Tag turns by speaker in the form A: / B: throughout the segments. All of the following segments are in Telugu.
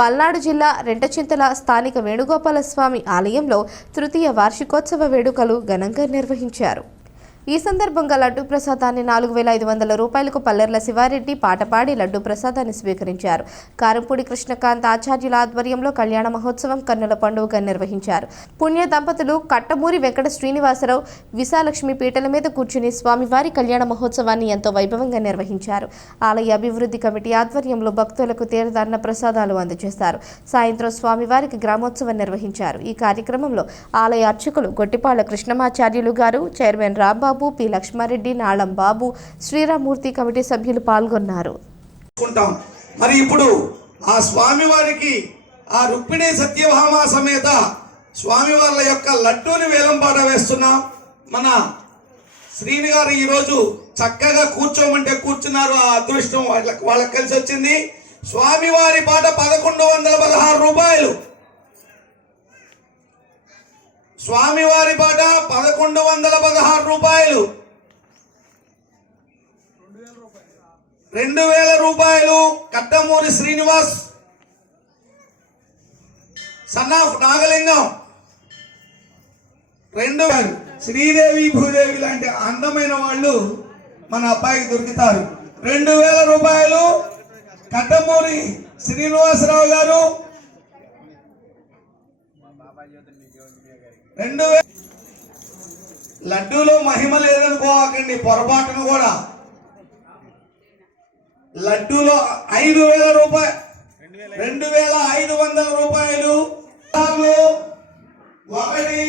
A: పల్నాడు జిల్లా రెంటచింతల స్థానిక వేణుగోపాల స్వామి ఆలయంలో తృతీయ వార్షికోత్సవ వేడుకలు ఘనంగా నిర్వహించారు. ఈ సందర్భంగా లడ్డు ప్రసాదాన్ని నాలుగు వేల ఐదు వందల రూపాయలకు పల్లెర్ల శివారెడ్డి పాట పాడి లడ్డు ప్రసాదాన్ని స్వీకరించారు. కారంపూడి కృష్ణకాంత్ ఆచార్యుల ఆధ్వర్యంలో కళ్యాణ మహోత్సవం కన్నుల పండుగగా నిర్వహించారు. పుణ్య దంపతులు కట్టమూరి వెంకట శ్రీనివాసరావు విశాలక్ష్మి పీటల మీద కూర్చుని స్వామివారి కళ్యాణ మహోత్సవాన్ని ఎంతో వైభవంగా నిర్వహించారు. ఆలయ అభివృద్ధి కమిటీ ఆధ్వర్యంలో భక్తులకు తీర్థాన్న ప్రసాదాలు అందజేస్తారు. సాయంత్రం స్వామివారికి గ్రామోత్సవం నిర్వహించారు. ఈ కార్యక్రమంలో ఆలయ అర్చకులు గొట్టిపాళ్ళ కృష్ణమాచార్యులు గారు chairman Rambabu P. Lakshmareddy Nalam Babu Sriramamurthy committee సభ్యులు పాల్గొన్నారు.
B: మరి ఇప్పుడు ఆ స్వామివారికి ఆ రుక్మిణి సత్యభామ సమేత స్వామివార్ల యొక్క లడ్డూని వేలంపాట వేస్తున్నాం. మన శ్రీని గారు ఈరోజు చక్కగా కూర్చోమంటే కూర్చున్నారు. ఆ అదృష్టం వాళ్ళకి వాళ్ళకి కలిసి వచ్చింది. స్వామివారి పాట పదకొండు వందల పదహారు రూపాయలు స్వామివారి పాట పదకొండు వందల పదహారు రూపాయలు. రెండు వేల రూపాయలు Kattamuri Srinivas. Son of Nagalingam. రెండు శ్రీదేవి భూదేవి లాంటి అందమైన వాళ్ళు మన అబ్బాయికి దొరుకుతారు. రెండు వేల రూపాయలు కట్టమూరి శ్రీనివాసరావు గారు రెండు లడ్డూలో మహిమ లేదనుకోవాకండి పొరపాటును కూడా. లడ్డూలో ఐదు వేల రూపాయలు రెండు వేల ఐదు. వందల రూపాయలు. ఒకటి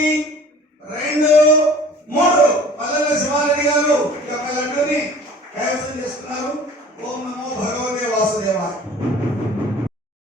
B: రెండు మూడు. పల్లెల శివారెడ్డి గారు ఈ యొక్క లడ్డూని కైవసం చేస్తున్నారు. ఓం నమో భగవదే వాసుదేవ